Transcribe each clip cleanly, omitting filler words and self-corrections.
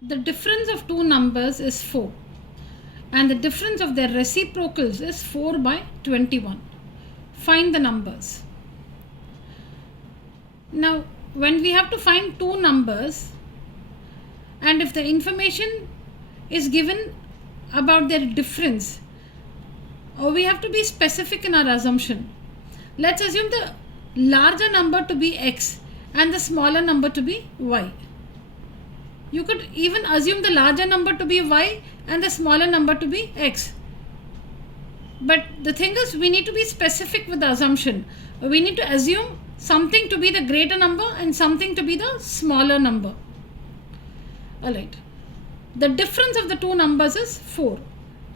The difference of two numbers is 4 and the difference of their reciprocals is 4 by 21. Find the numbers. Now, when we have to find two numbers and if the information is given about their difference, we have to be specific in our assumption. Let's assume the larger number to be x and the smaller number to be y. You could even assume the larger number to be y and the smaller number to be x. But the thing is, we need to be specific with the assumption. We need to assume something to be the greater number and something to be the smaller number. Alright. The difference of the two numbers is 4.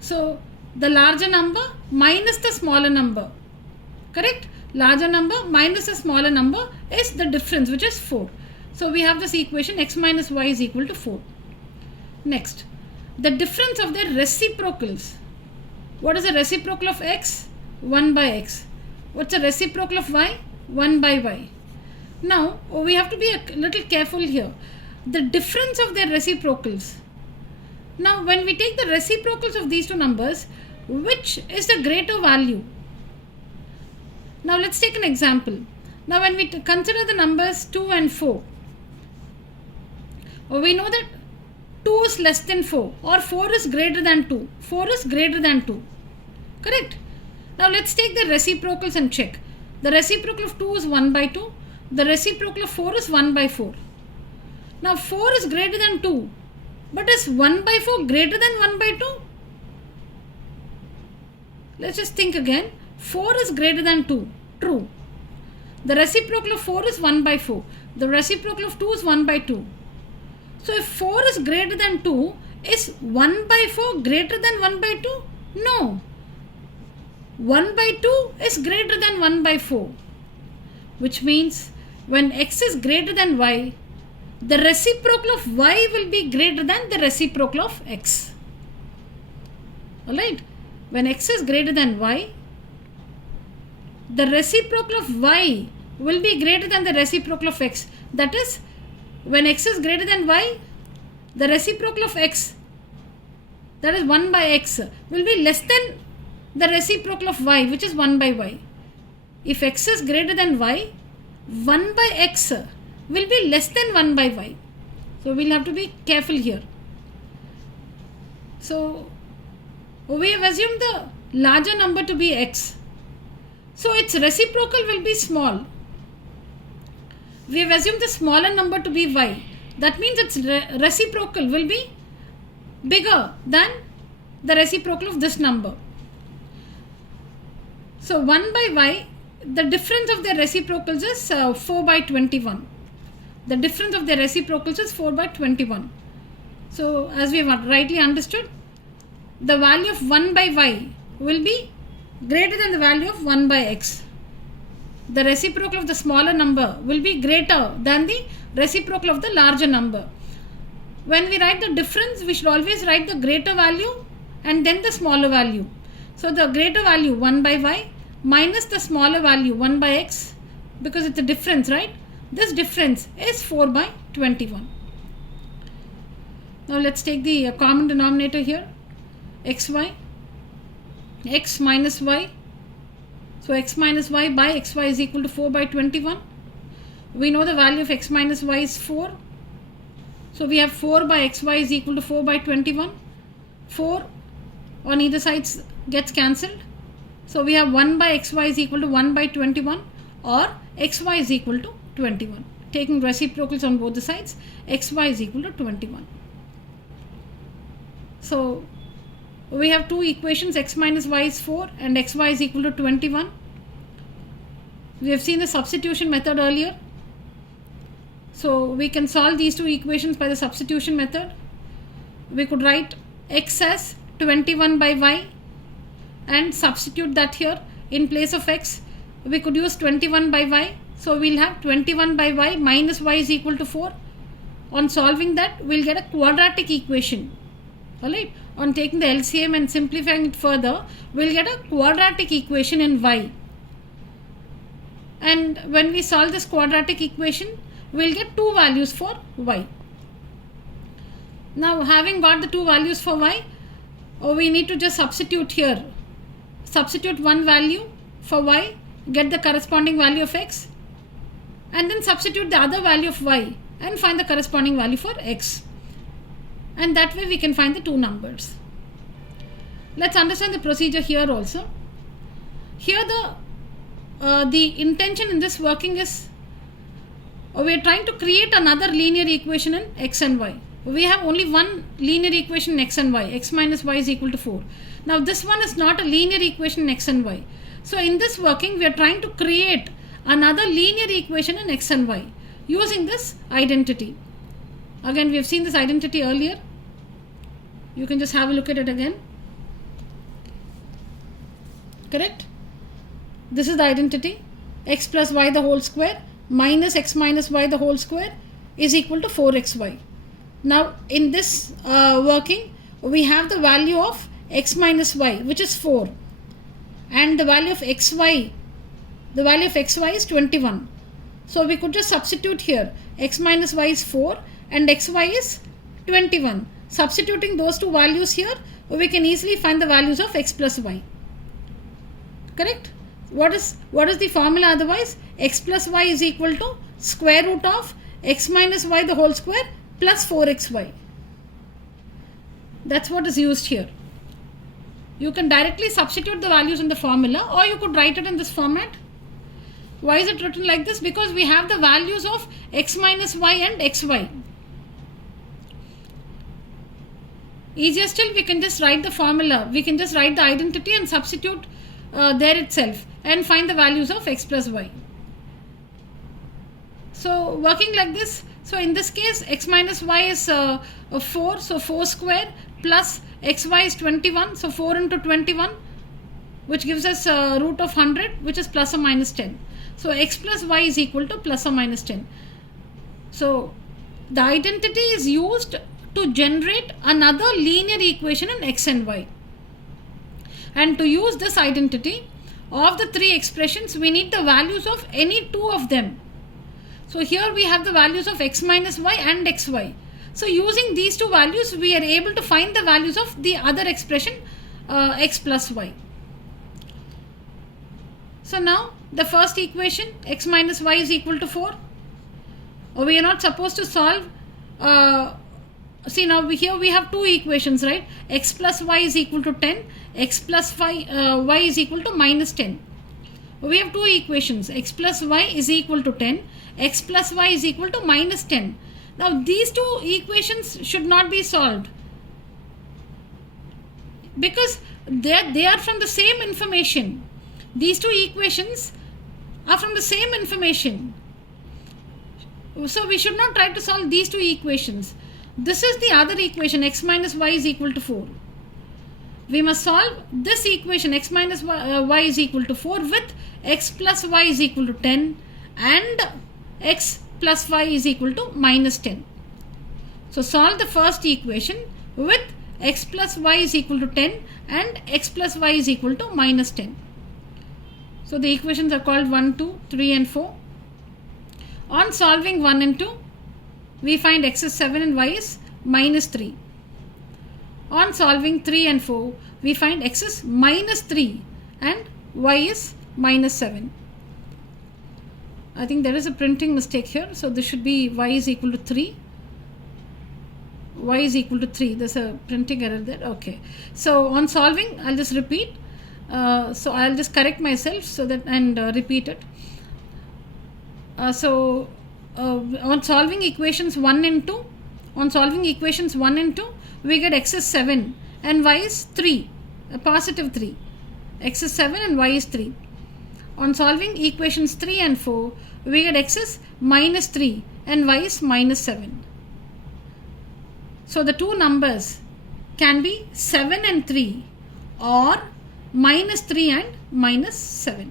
So, the larger number minus the smaller number. Correct? Larger number minus the smaller number is the difference, which is 4. So we have this equation x minus y is equal to 4. Next, the difference of their reciprocals. What is the reciprocal of x? 1 by x. What's the reciprocal of y? 1 by y. Now, we have to be a little careful here. The difference of their reciprocals. Now, when we take the reciprocals of these two numbers, which is the greater value? Now, let's take an example. Now, when we consider the numbers 2 and 4, we know that 2 is less than 4 or 4 is greater than 2. 4 is greater than 2. Correct? Now let's take the reciprocals and check. The reciprocal of 2 is 1 by 2. The reciprocal of 4 is 1 by 4. Now 4 is greater than 2. But is 1 by 4 greater than 1 by 2? Let's just think again. 4 is greater than 2. True. The reciprocal of 4 is 1 by 4. The reciprocal of 2 is 1 by 2. So if 4 is greater than 2, is 1 by 4 greater than 1 by 2? No. 1 by 2 is greater than 1 by 4. Which means when x is greater than y, the reciprocal of y will be greater than the reciprocal of x. Alright. When x is greater than y, the reciprocal of y will be greater than the reciprocal of x. That is, when x is greater than y, the reciprocal of x, that is 1 by x, will be less than the reciprocal of y, which is 1 by y. If x is greater than y, 1 by x will be less than 1 by y. So we'll have to be careful here. So we have assumed the larger number to be x. So its reciprocal will be small. We have assumed the smaller number to be y. That means its reciprocal will be bigger than the reciprocal of this number. So 1 by y, the difference of their reciprocals is 4 by 21. The difference of their reciprocals is 4 by 21. So as we have rightly understood, the value of 1 by y will be greater than the value of 1 by x. The reciprocal of the smaller number will be greater than the reciprocal of the larger number. When we write the difference, we should always write the greater value and then the smaller value. So the greater value 1 by y minus the smaller value 1 by x, because it's a difference, right? This difference is 4 by 21. Now let's take the common denominator here. Xy, x minus y. So x minus y by xy is equal to 4 by 21. We know the value of x minus y is 4. So we have 4 by xy is equal to 4 by 21. 4 on either side gets cancelled. So we have 1 by xy is equal to 1 by 21 or xy is equal to 21. Taking reciprocals on both the sides, xy is equal to 21. So we have two equations, x minus y is 4 and xy is equal to 21. We have seen the substitution method earlier. So we can solve these two equations by the substitution method. We could write x as 21 by y and substitute that here in place of x. We could use 21 by y. So we'll have 21 by y minus y is equal to 4. On solving that, we'll get a quadratic equation. Alright. On taking the LCM and simplifying it further, we'll get a quadratic equation in y. And when we solve this quadratic equation, we'll get two values for y. Now having got the two values for y, we need to just substitute here. Substitute one value for y, get the corresponding value of x, and then substitute the other value of y and find the corresponding value for x. And that way we can find the two numbers. Let's understand the procedure here also. Here the intention in this working is we are trying to create another linear equation in x and y. We have only one linear equation in x and y, x minus y is equal to 4. Now this one is not a linear equation in x and y. So in this working we are trying to create another linear equation in x and y using this identity. Again, we have seen this identity earlier. You can just have a look at it again. Correct? This is the identity. X plus y the whole square minus x minus y the whole square is equal to 4xy. Now in this working we have the value of x minus y, which is 4, and the value of xy, the value of xy is 21. So we could just substitute here, x minus y is 4 and xy is 21. Substituting those two values here, we can easily find the values of x plus y. Correct? What is the formula otherwise? X plus y is equal to square root of x minus y the whole square plus 4xy. That's what is used here. You can directly substitute the values in the formula, or you could write it in this format. Why is it written like this? Because we have the values of x minus y and xy. Easier still, we can just write the formula. We can just write the identity and substitute there itself and find the values of x plus y. So working like this, so in this case x minus y is 4, so 4 square plus xy is 21, so 4 into 21, which gives us root of 100, which is plus or minus 10. So x plus y is equal to plus or minus 10. So the identity is used to generate another linear equation in x and y. And to use this identity of the three expressions, we need the values of any two of them. So here we have the values of x minus y and xy. So using these two values, we are able to find the values of the other expression x plus y. So now the first equation, x minus y is equal to 4. We are not supposed to solve. See now here we have two equations, right? X plus y is equal to 10. X plus y is equal to minus 10. We have two equations. X plus y is equal to 10. X plus y is equal to minus 10. Now these two equations should not be solved because they are from the same information. These two equations are from the same information. So we should not try to solve these two equations. This is the other equation, x minus y is equal to 4. We must solve this equation, x minus y is equal to 4 with x plus y is equal to 10 and x plus y is equal to minus 10. So solve the first equation with x plus y is equal to 10 and x plus y is equal to minus 10. So the equations are called 1, 2, 3 and 4. On solving 1 and 2, we find x is 7 and y is minus 3. On solving 3 and 4, we find x is minus 3 and y is minus 7. I think there is a printing mistake here. So this should be y is equal to 3. Y is equal to 3. There's a printing error there. Okay. So on solving, I'll just repeat. So I'll just correct myself so that and repeat it. On solving equations 1 and 2, we get x is 7 and y is 3, a positive 3. X is 7 and y is 3. On solving equations 3 and 4, we get x is minus 3 and y is minus 7. So the two numbers can be 7 and 3 or minus 3 and minus 7.